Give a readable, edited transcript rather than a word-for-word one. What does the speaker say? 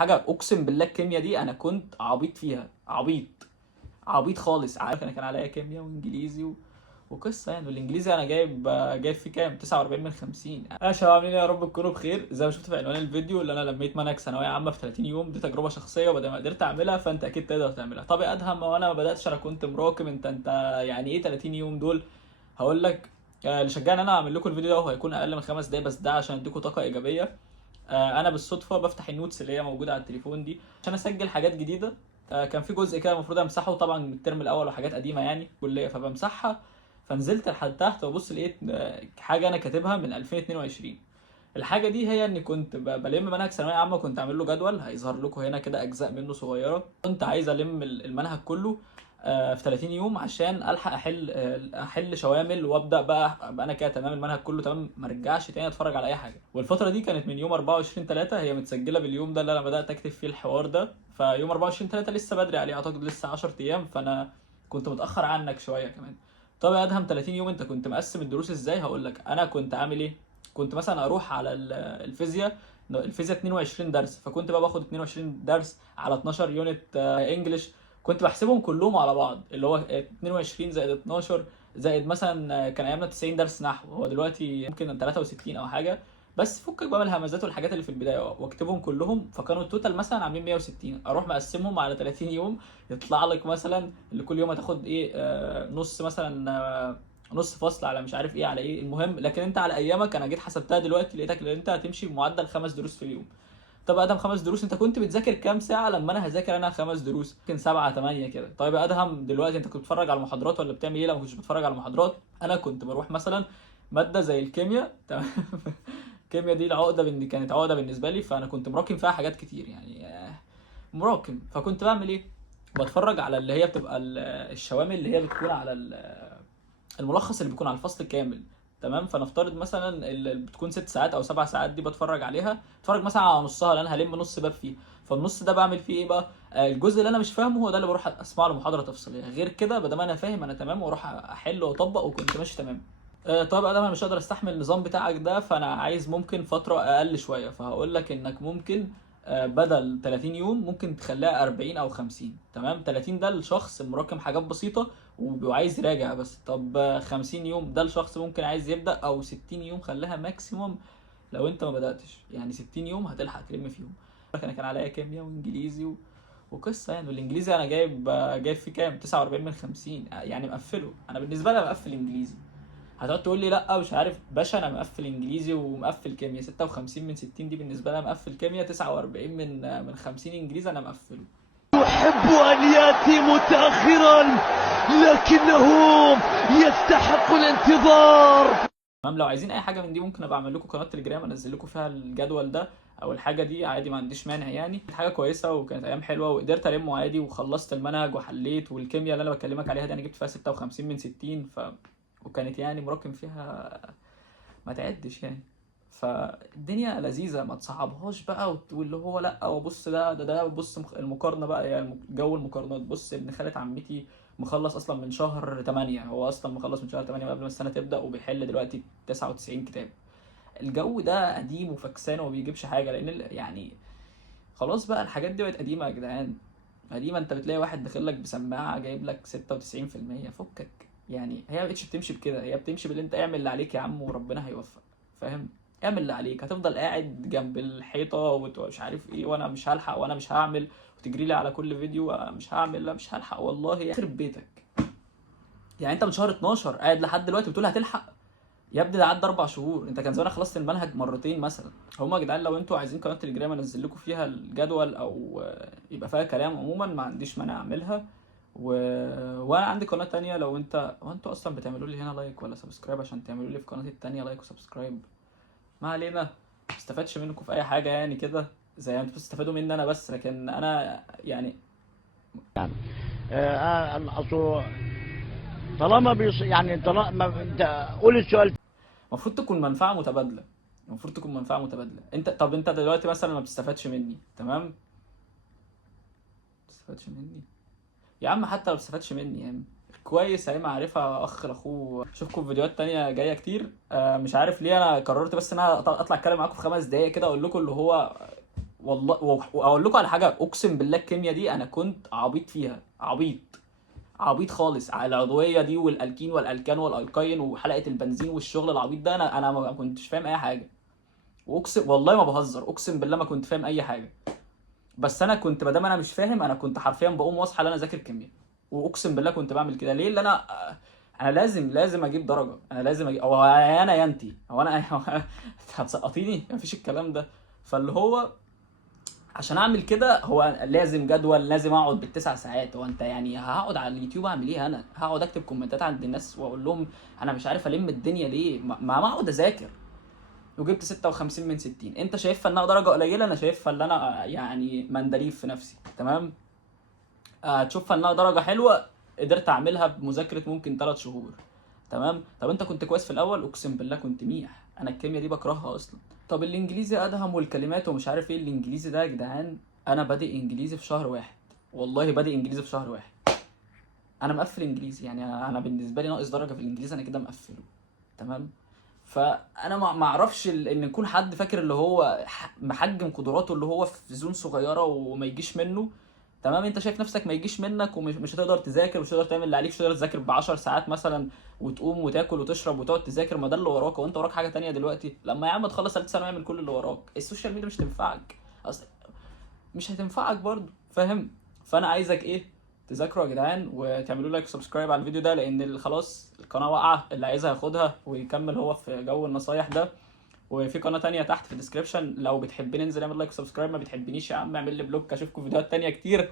حاجه اقسم بالله الكيمياء دي انا كنت عبيط فيها، عبيط خالص. عارف انا كان عليا كيمياء وانجليزي وقصه يعني. والانجليزي انا جايب فيه كام؟ 49 من 50. يا شباب عاملين ايه؟ يا رب تكونوا بخير. زي ما شفت في عنوان الفيديو اللي انا لميت منهج ثانويه عامه في 30 يوم، دي تجربه شخصيه وبدل ما قدرت اعملها فانت اكيد تقدر تعملها. طب يا ادهم وانا ما بداتش، انا كنت مراكم. انت يعني ايه 30 يوم دول؟ هقول لك. اللي شجعني انا اعمل لكم الفيديو ده هو هيكون اقل من 5 دقايق، بس ده عشان اديكم طاقه ايجابيه. انا بالصدفه بفتح النوتس اللي هي موجوده على التليفون دي عشان اسجل حاجات جديده. كان في جزء كده المفروض امسحه طبعا من الترم الاول وحاجات قديمه يعني كليه، فبمسحها. فنزلت لحد تحت وابص لقيت حاجه انا كاتبها من 2022. الحاجه دي هي اني كنت بلم منهج ثانويه عامه، كنت عامل له جدول هيظهر لكم هنا كده اجزاء منه صغيره. كنت عايز الم المنهج كله في 30 يوم عشان الحق احل شوامل وابدا بقى ابقى انا كده تمام، المنهج كله تمام، ما ارجعش تاني اتفرج على اي حاجه. والفتره دي كانت من يوم 24 3، هي متسجله باليوم ده اللي انا بدات اكتب فيه الحوار ده. فيوم 24 3 لسه بدري عليه، اعتقد لسه 10 ايام، فانا كنت متاخر عنك شويه كمان. طب يا ادهم 30 يوم انت كنت مقسم الدروس ازاي؟ هقول لك انا كنت عامل ايه. كنت مثلا اروح على الفيزياء 22 درس، فكنت بقى باخد 22 درس على 12 يونت انجلش. كنت بحسبهم كلهم على بعض، اللي هو 22 زائد 12 زائد مثلا كان ايامنا 90 درس نحو، هو دلوقتي ممكن 63 او حاجه. بس فكك بقى من الهمزات والحاجات اللي في البدايه واكتبهم كلهم، فكانوا التوتال مثلا عاملين 160. اروح مقسمهم على 30 يوم، يطلع لك مثلا اللي كل يوم هتاخد ايه نص مثلا نص فصل على مش عارف ايه على ايه، المهم. لكن انت على ايامك انا جيت حسبتها دلوقتي لقيتك ان انت هتمشي بمعدل 5 دروس في اليوم. طب يا ادهم 5 دروس انت كنت بتذاكر كام ساعه؟ لما انا هذاكر انا 5 دروس يمكن 7 8 كده. طيب يا ادهم دلوقتي انت كنت بتتفرج على المحاضرات ولا بتعمل ايه لما كنتش بتتفرج على المحاضرات؟ انا كنت بروح مثلا ماده زي الكيمياء تمام. الكيمياء دي كانت عقده بالنسبه لي، فانا كنت مراكم فيها حاجات كتير يعني مراكم. فكنت بعمل ايه؟ بتفرج على اللي هي بتبقى الشوامل اللي هي بتكون على الملخص اللي بيكون على الفصل كامل. تمام. فنفترض مثلا اللي بتكون 6 ساعات او 7 ساعات دي بتفرج عليها، اتفرج مثلا على نصها لان انا هلم نص باب فيه. فالنص ده بعمل فيه ايه بقى؟ الجزء اللي انا مش فاهمه هو ده اللي بروح اسمع له محاضره تفصيليه. غير كده بدل ما انا فاهم انا تمام، واروح احل واطبق وكنت ماشي تمام. طيب انا مش قادر استحمل النظام بتاعك ده، فانا عايز ممكن فتره اقل شويه. فهقول لك انك ممكن بدل 30 يوم ممكن تخليها 40 او 50. تمام. 30 ده لشخص مراكم حاجات بسيطه وعايز يراجع بس. طب 50 يوم ده لشخص ممكن عايز يبدا، او 60 يوم خليها ماكسيموم لو انت ما بداتش. يعني 60 يوم هتلحق تلم فيهم. انا كان عليا كيمياء وانجليزي وقصه يعني. والانجليزي انا جايب فيه كام؟ 49 من 50. يعني مقفله. انا بالنسبه لي مقفل انجليزي. هتقعد تقول لي لا مش عارف باشا، انا مقفل انجليزي ومقفل كيمياء. 56 من 60 دي بالنسبه لي مقفل كيمياء. 49 من 50 انجليزي انا مقفله. يحب أن يأتي متأخرا لكنه يستحق الانتظار. تمام. لو عايزين اي حاجه من دي ممكن ابقى اعمل لكم قناه تليجرام انزل لكم فيها الجدول ده او الحاجه دي عادي، ما عنديش مانع يعني. كانت حاجه كويسه وكانت ايام حلوه وقدرت المه عادي وخلصت المنهج وحليت. والكيمياء اللي انا بكلمك عليها دي انا جبت فيها 56 من 60 وكانت يعني مراكم فيها ما تعدش يعني. فالدنيا لذيذه، ما تصعبهاش بقى واللي هو لا وبص ده بص المقارنه بقى يعني جو المقارنات. بص ابن خالة عمتي مخلص اصلا من شهر 8، هو اصلا مخلص من شهر 8 قبل ما السنه تبدا وبيحل دلوقتي 99 كتاب. الجو ده قديم وفكسان وما بيجيبش حاجه لان يعني خلاص بقى الحاجات دي بقت قديمه يا جدعان. قديمه. انت بتلاقي واحد داخل لك بسماعه جايب لك 96%. فكك يعني. هي ما بقتش بتمشي بكده، هي بتمشي باللي انت اعمل اللي عليك يا عم وربنا هيوفق. فاهم؟ اعمل اللي عليك. هتفضل قاعد جنب الحيطه ومش عارف ايه وانا مش هلحق وانا مش هعمل وتجري لي على كل فيديو مش هعمل لا مش هلحق والله يخرب بيتك. يعني انت من شهر 12 قاعد لحد دلوقتي بتقول هتلحق؟ يا ابني ده عدى 4 شهور، انت كان زمان خلصت المنهج مرتين مثلا. هما يا جدعان لو انتوا عايزين قناه تليجرام انزل لكم فيها الجدول او يبقى فيها كلام عموما ما عنديش مانع اعملها. وانا عندي قناه تانية. لو انتوا اصلا بتعملوا لي هنا لايك ولا سبسكرايب عشان تعملوا لي في قناتي التانية لايك وسبسكرايب؟ ما علينا. ما استفادش منكم في اي حاجه يعني كده زي ما انتوا بتستفادوا مني انا بس، لكن انا يعني أصل طالما يعني طالما انت قول السؤال. المفروض تكون منفعه متبادله. طب انت دلوقتي مثلا ما بتستفادش مني، تمام؟ ما بتستفادش مني يا عم. حتى لو بتستفادش مني يعني كويس، اهي معرفه اخ لاخوه. اشوفكم في فيديوهات تانية جايه كتير. مش عارف ليه انا قررت بس ان انا اطلع اتكلم معاكم في 5 دقايق كده اقول لكم اللي هو والله واقول لكم على حاجه، اقسم بالله الكيمياء دي انا كنت عبيط فيها، عبيط خالص على العضويه دي والالكين والالكان والالكاين وحلقه البنزين والشغل العبيط ده. انا ما كنتش فاهم اي حاجه، واقسم والله ما بهزر، اقسم بالله ما كنت فاهم اي حاجه. بس انا كنت ما دام انا مش فاهم، انا كنت حرفيا بقوم واصحى ان انا اذاكر كيمياء. واقسم بالله كنت بعمل كده ليه؟ اللي انا لازم اجيب درجه، انا لازم اجيب، هو انا يا انتي، هو انا هتسقطيني؟ مفيش الكلام ده. فاللي هو عشان اعمل كده هو لازم جدول، لازم اقعد بالتسع ساعات. هو انت يعني هقعد على اليوتيوب اعمل ايه؟ انا هقعد اكتب كومنتات عند الناس واقول لهم انا مش عارف الم الدنيا ليه؟ ما اقعد اذاكر. وجبت 56 من 60. انت شايفها انها درجه قليله، انا شايفها ان انا يعني مندليف في نفسي. تمام. تشوفها انها درجه حلوه، قدرت اعملها بمذاكره ممكن 3 شهور. تمام. طب انت كنت كويس في الاول؟ اقسم بالله كنت ميح. انا الكيمياء دي بكرهها اصلا. طب الانجليزي ادهم والكلمات ومش عارف ايه. الانجليزي ده يا جدعان انا بادئ انجليزي في شهر واحد، والله بادئ انجليزي في شهر واحد. انا مقفل انجليزي، يعني انا بالنسبه لي ناقص درجه في الانجليزي انا كده مقفله. تمام. فانا ما اعرفش ان يكون حد فاكر اللي هو محجم قدراته اللي هو في زون صغيره وما يجيش منه. تمام. انت شايف نفسك ما يجيش منك ومش مش هتقدر تذاكر، مش هتقدر تعمل اللي عليك، مش هتقدر تذاكر ب 10 ساعات مثلا وتقوم وتاكل وتشرب وتقعد تذاكر. ما ده اللي وراك، وانت وراك حاجه تانية دلوقتي. لما يا عم تخلص ثالث ثانوي اعمل كل اللي وراك. السوشيال ميديا مش هتنفعك اصلا، مش هتنفعك برضه، فاهم؟ فانا عايزك ايه؟ تذاكروا يا جدعان وتعملوا لايك وسبسكرايب على الفيديو ده، لان خلاص القناه واقعه. اللي عايزها ياخدها ويكمل هو في جو النصايح ده. وفي قناه تانية تحت في الديسكربشن، لو بتحبني انزل اعمل لايك وسبسكرايب، ما بتحبنيش يا عم اعمل لي بلوك. اشوفكم فيديوهات تانية كتير.